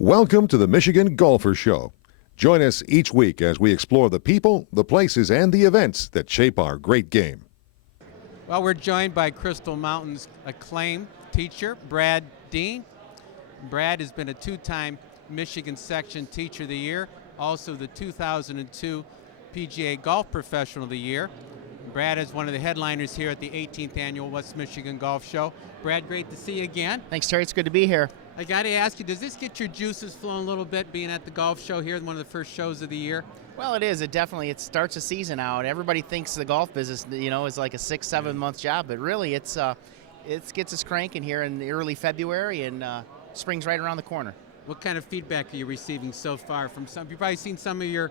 Welcome to the Michigan Golfer Show. Join us each week as we explore the people, the places, and the events that shape our great game. Well, we're joined by Crystal Mountain's acclaimed teacher, Brad Dean. Brad has been a two-time Michigan Section Teacher of the Year, also the 2002 PGA Golf Professional of the Year. Brad is one of the headliners here at the 18th Annual West Michigan Golf Show. Brad, great to see you again. Thanks, Terry. It's good to be here. I got to ask you, does this get your juices flowing a little bit, being at the golf show here, one of the first shows of the year? Well, it is. It starts a season out. Everybody thinks the golf business, is like a 6-7 month job, but really it gets us cranking here in the early February, and spring's right around the corner. What kind of feedback are you receiving so far from some? You've probably seen some of your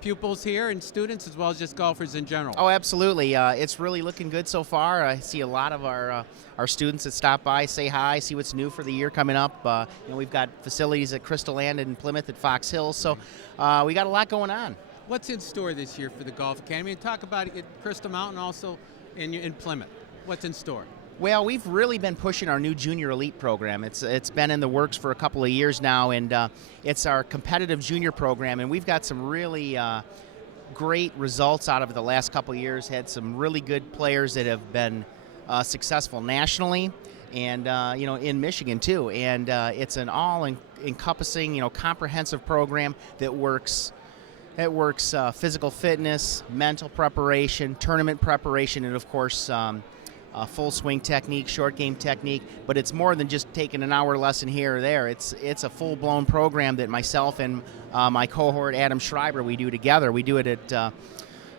pupils here and students, as well as just golfers in general. Oh, absolutely. It's really looking good so far. I see a lot of our students that stop by, say hi, see what's new for the year coming up. We've got facilities at Crystal Land and Plymouth at Fox Hills, so we got a lot going on. What's in store this year for the Golf Academy? And talk about it at Crystal Mountain, also in Plymouth. What's in store? Well, we've really been pushing our new Junior Elite program. It's been in the works for a couple of years now, and it's our competitive junior program, and we've got some really great results out of it the last couple of years. Had some really good players that have been successful nationally and in Michigan too. And it's an all-encompassing, comprehensive program that works physical fitness, mental preparation, tournament preparation, and of course full swing technique, short game technique. But it's more than just taking an hour lesson here or there. It's a full-blown program that myself and my cohort Adam Schreiber, we do together. We do it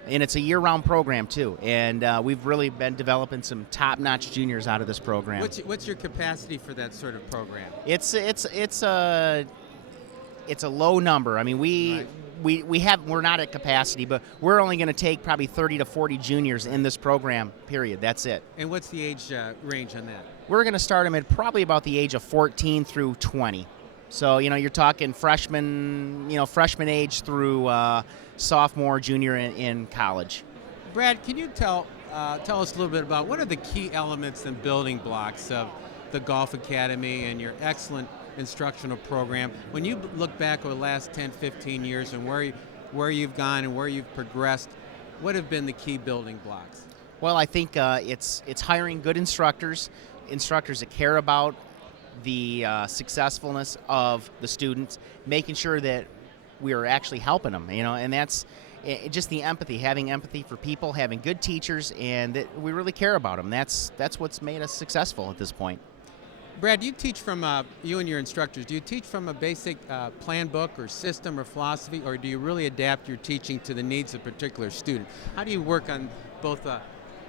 and it's a year-round program too. And we've really been developing some top-notch juniors out of this program. What's your capacity for that sort of program? It's a low number. I mean, we're not at capacity, but we're only going to take probably 30 to 40 juniors in this program, period. That's it. And what's the age range on that? We're going to start them at probably about the age of 14 through 20. So, you're talking freshman age through sophomore, junior in college. Brad, can you tell us a little bit about what are the key elements and building blocks of the Golf Academy and your excellent instructional program? When you look back over the last 10, 15 years and where you've gone and where you've progressed, what have been the key building blocks? Well, I think it's hiring good instructors that care about the successfulness of the students, making sure that we are actually helping them, and that's just the empathy, having empathy for people, having good teachers, and that we really care about them. That's what's made us successful at this point. Brad, do you teach from, you and your instructors, do you teach from a basic plan book or system or philosophy, or do you really adapt your teaching to the needs of a particular student? How do you work on both an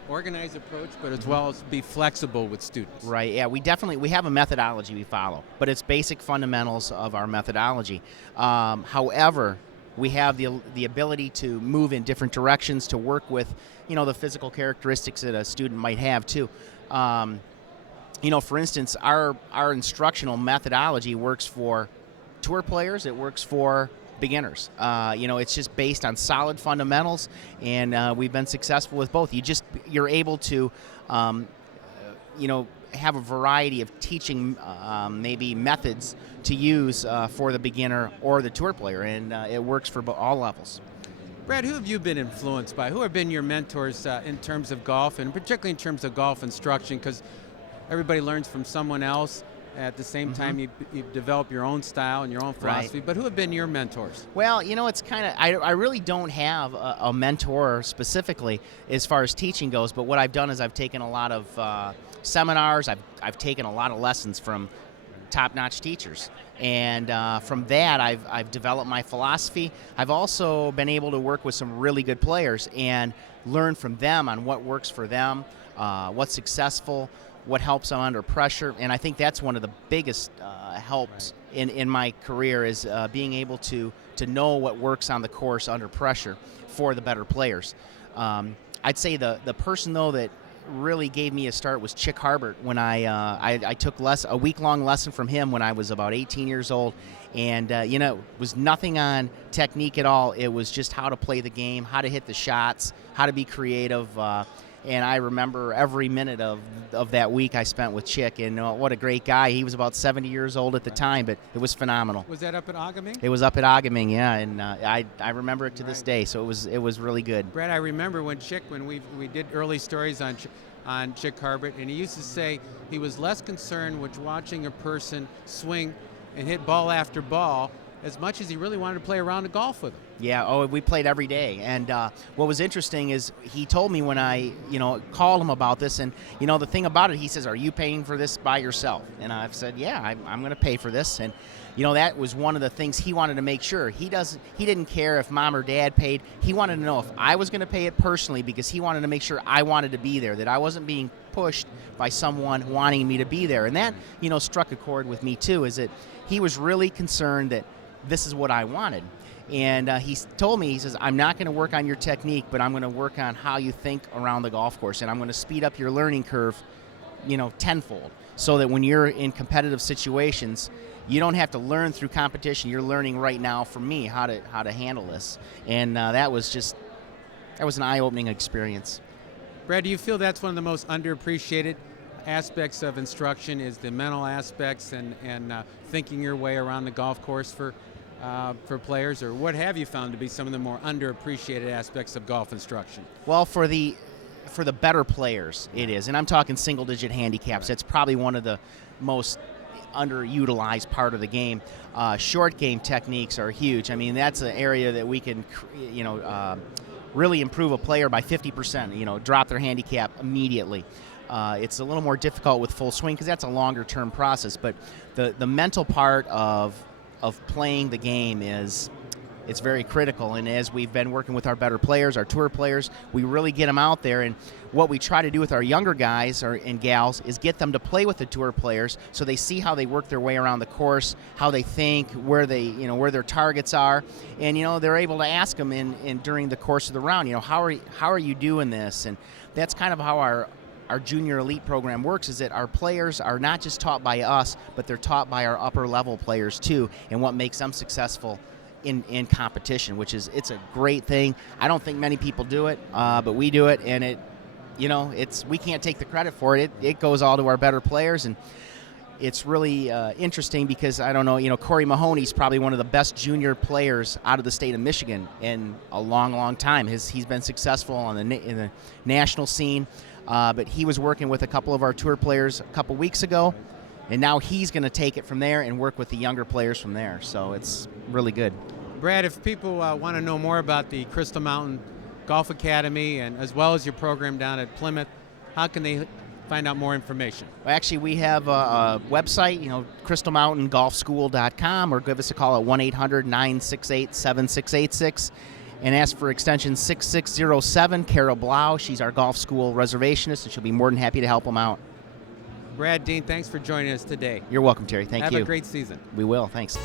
organized approach, but as well as be flexible with students? Right, yeah, we have a methodology we follow, but it's basic fundamentals of our methodology. However, we have the ability to move in different directions to work with, the physical characteristics that a student might have too. For instance, our instructional methodology works for tour players. It works for beginners. It's just based on solid fundamentals, and we've been successful with both. You're able to, have a variety of teaching maybe methods to use for the beginner or the tour player, and it works for all levels. Brad, who have you been influenced by? Who have been your mentors in terms of golf, and particularly in terms of golf instruction? Because everybody learns from someone else. At the same time, you develop your own style and your own philosophy. Right. But who have been your mentors? Well, it's kind of, I really don't have a mentor specifically as far as teaching goes. But what I've done is I've taken a lot of seminars. I've taken a lot of lessons from top-notch teachers. And from that, I've developed my philosophy. I've also been able to work with some really good players and learn from them on what works for them, what's successful, what helps them under pressure. And I think that's one of the biggest helps in my career is being able to know what works on the course under pressure for the better players. I'd say the person, though, that really gave me a start was Chick Harbert when I took a week-long lesson from him when I was about 18 years old. And, it was nothing on technique at all. It was just how to play the game, how to hit the shots, how to be creative. And I remember every minute of that week I spent with Chick, and what a great guy. He was about 70 years old at the time, but it was phenomenal. Was that up at Agaming? It was up at Agaming, yeah, and I remember it to this day, so it was really good. Brad, I remember when we did early stories on Chick Harbert, and he used to say he was less concerned with watching a person swing and hit ball after ball as much as he really wanted to play a round of golf with him. Yeah, we played every day. And what was interesting is he told me when I, called him about this, and, the thing about it, he says, "Are you paying for this by yourself?" And I've said, "Yeah, I'm going to pay for this." And, that was one of the things he wanted to make sure. He didn't care if mom or dad paid. He wanted to know if I was going to pay it personally, because he wanted to make sure I wanted to be there, that I wasn't being pushed by someone wanting me to be there. And that, struck a chord with me too, is that he was really concerned that this is what I wanted. And he told me, he says, "I'm not going to work on your technique, but I'm going to work on how you think around the golf course, and I'm going to speed up your learning curve, tenfold, so that when you're in competitive situations, you don't have to learn through competition. You're learning right now from me how to handle this." And that was an eye-opening experience. Brad, do you feel that's one of the most underappreciated aspects of instruction, is the mental aspects and thinking your way around the golf course for players, or what have you found to be some of the more underappreciated aspects of golf instruction? Well, for the better players, it is, and I'm talking single-digit handicaps. That's probably one of the most underutilized part of the game. Short game techniques are huge. I mean, that's an area that we can, really improve a player by 50%. Drop their handicap immediately. It's a little more difficult with full swing because that's a longer-term process. But the mental part of playing the game it's very critical. And as we've been working with our better players, our tour players, we really get them out there. And what we try to do with our younger guys and gals is get them to play with the tour players, so they see how they work their way around the course, how they think, where their targets are, and they're able to ask them during the course of the round, how are you doing this? And that's kind of how our junior elite program works, is that our players are not just taught by us, but they're taught by our upper level players too, and what makes them successful in competition, which is, it's a great thing. I don't think many people do it, but we do it, and we can't take the credit for it. It goes all to our better players, and it's really interesting because, I don't know, Corey Mahoney's probably one of the best junior players out of the state of Michigan in a long, long time. He's been successful in the national scene, but he was working with a couple of our tour players a couple weeks ago, and now he's going to take it from there and work with the younger players from there. So it's really good. Brad, if people want to know more about the Crystal Mountain Golf Academy, and as well as your program down at Plymouth, how can they find out more information? Well, actually, we have a website, crystalmountaingolfschool.com, or give us a call at 1-800-968-7686 and ask for extension 6607. Carol Blau, she's our golf school reservationist, and she'll be more than happy to help them out. Brad Dean, thanks for joining us today. You're welcome, Terry. Thank you. Have a great season. We will. Thanks.